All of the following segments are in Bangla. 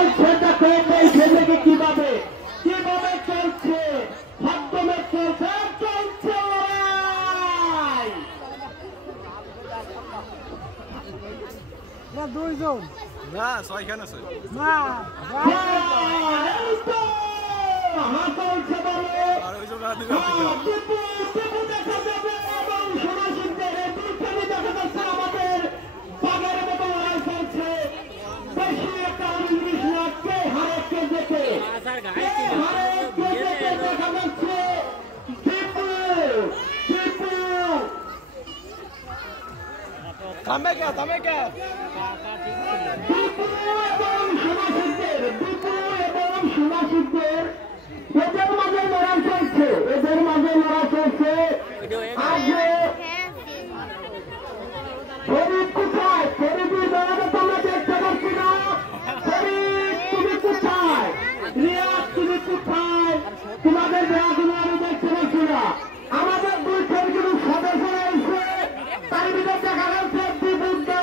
চলছে দেখো বলছে দেখে কিভাবে কিভাবে চলছে মাধ্যমে চলছে চলছে না দুইজন না ছয়খান আছে না চলছে বলে আর ওই জন্য দেখা যাবে এবং সোনাশিকদের দুইখানি দেখা যাচ্ছে আমাদের বাগের মতো লড়াই চলছে বেশি একটা 19 লাখ কে হারে কে দেখে দেখা যাচ্ছে টিপু টিপু থামবে কে টিপু এবং সোনাশিকদের টিপু এবং সোনাশিকদের এদের মাঝে লড়াই চলছে আগে ফরিদ কোথায় ফরিদি দাঁড়াতে তোমরা দেখতে পাচ্ছি না ফরিদ তুমি কোথায় রিয়াজ তুমি কোথায় তোমাদের দেওয়াগুলো আমি দেখতে পাচ্ছি না আমাদের দুই ফেরগুলো সদস্য রয়েছে তার ভিতরে দেখা যাচ্ছে বিবুদ্ধা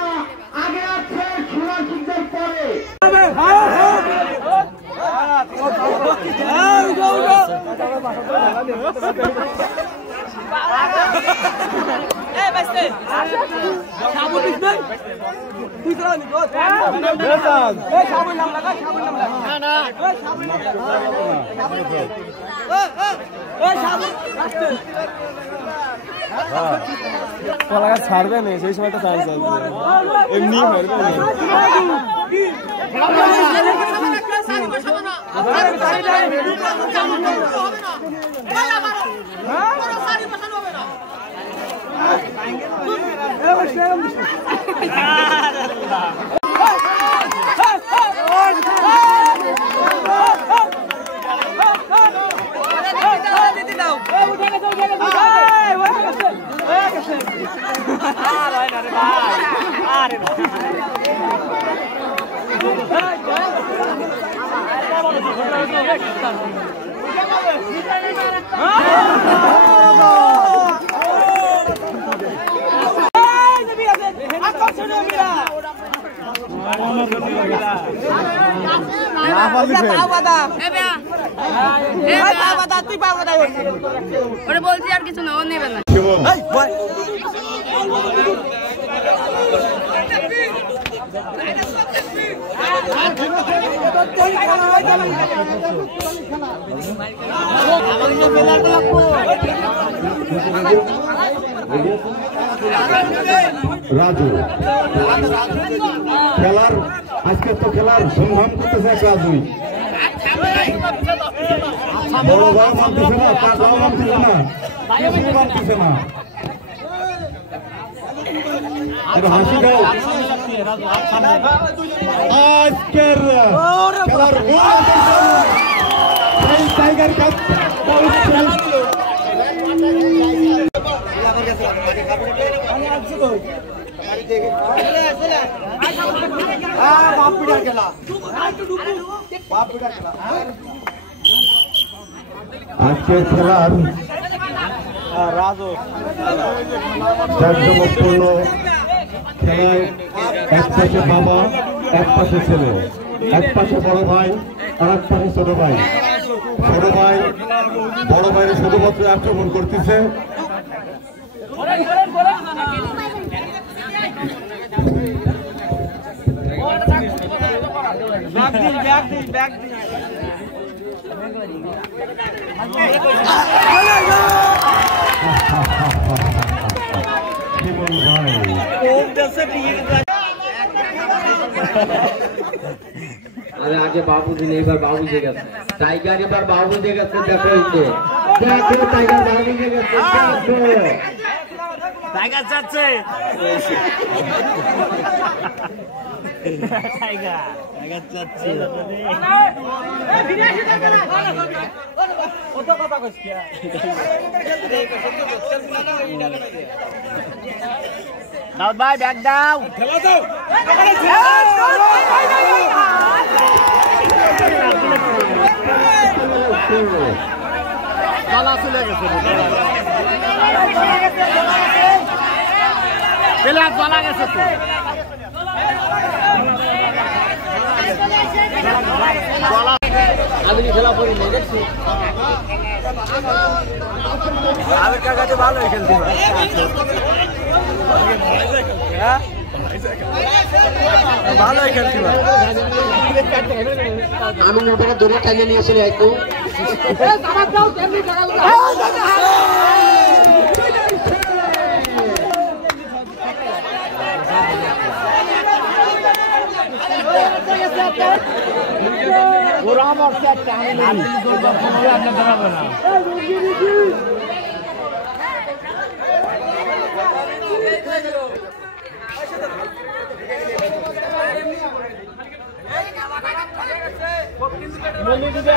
আগে আছে সুরাশিকদের পরে ছাড়বে না সেই সময়টা চান্স আছে এমনি বলছি আর কিছু না ও নেবে না রাজু খেলার আজকে তো খেলার সংগ্রাম করতেছে রাজুই বড় ভাই মানতেছে না কাকাও মানতেছে না কেউ মানতেছে না হাসি দাও আজকের খেলার টাইগার কাপ আজকের খেলার জাঁকজমকপূর্ণ খেলায় এক পাশে বাবা এক পাশে ছেলে এক পাশে বড় ভাই আর এক পাশে ছোট ভাই বড় ভাইয়ের শুধুমাত্র আক্রমণ করতেছে अरे आगे बाबूजी ने एक बार बाबूजी का टाइगर एक बार बाबूजी का देखो इसे देखो टाइगर बाबूजी का देखो টাইগার যাচ্ছে টাইগার যাচ্ছে কত কথা কইছিস দাও ভাই ব্যাগ দাও খেলা দাও গলা চলে গেছে পেলা গলা গেছে তো আমি খেলা করি না দেখছি আমি কাকাতে ভালো খেলছি ভালো খেলছি আমি ওটাকে দূরে টানিয়ে নিয়েছিলি একটু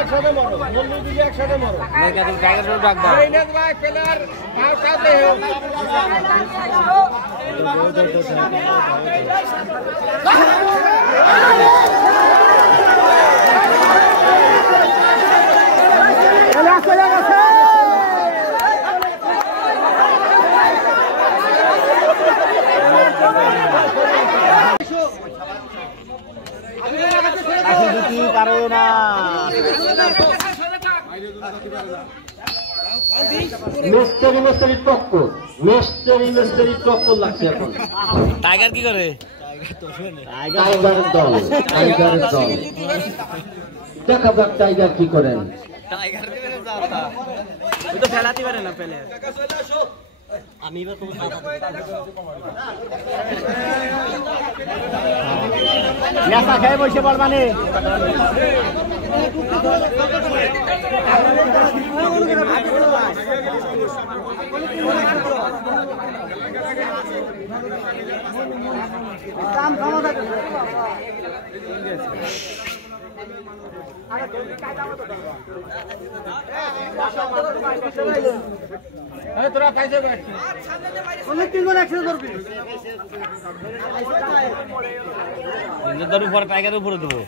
একসাথে মরো পারো না মিস্টারি টক্কর লাগছে এখন টাইগার কি করে টাইগারের দল দেখা যাক টাইগার কি করেন টাইগার তো ফেলাতে পারে না পেলে আমি এবার তোমার নেশা খেয়ে বসে পড় মানে কাম খাওয়া থাকে তোরা পাইছে অনেক তিনজন একসাথে ধরবি উপরে টাইগারের উপরে দেবো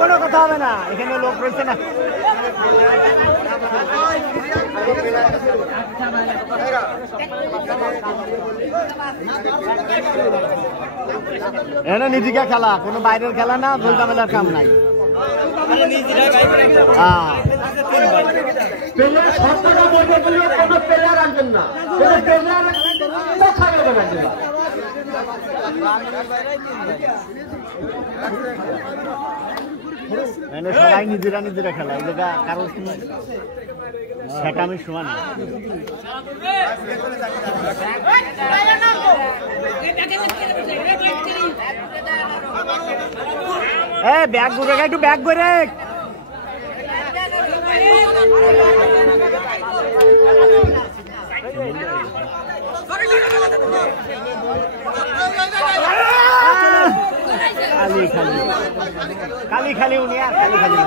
কোনো কথা হবে না এখানে লোক রয়েছে না এটা নিজেকে খেলা কোনো বাইরের খেলা না ভুলটা মেলার কাম নাই সবাই নিজেরা খেলা এই জায়গা কারোর সেটা আমি শোয়া না ব্যাগ ঘুরে একটু ব্যাগ ঘুরে খালি খালি উনি আর খালি খালি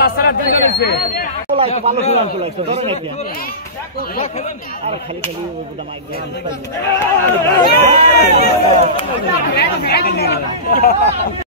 বাচ্চারা ভালো আর খালি খালি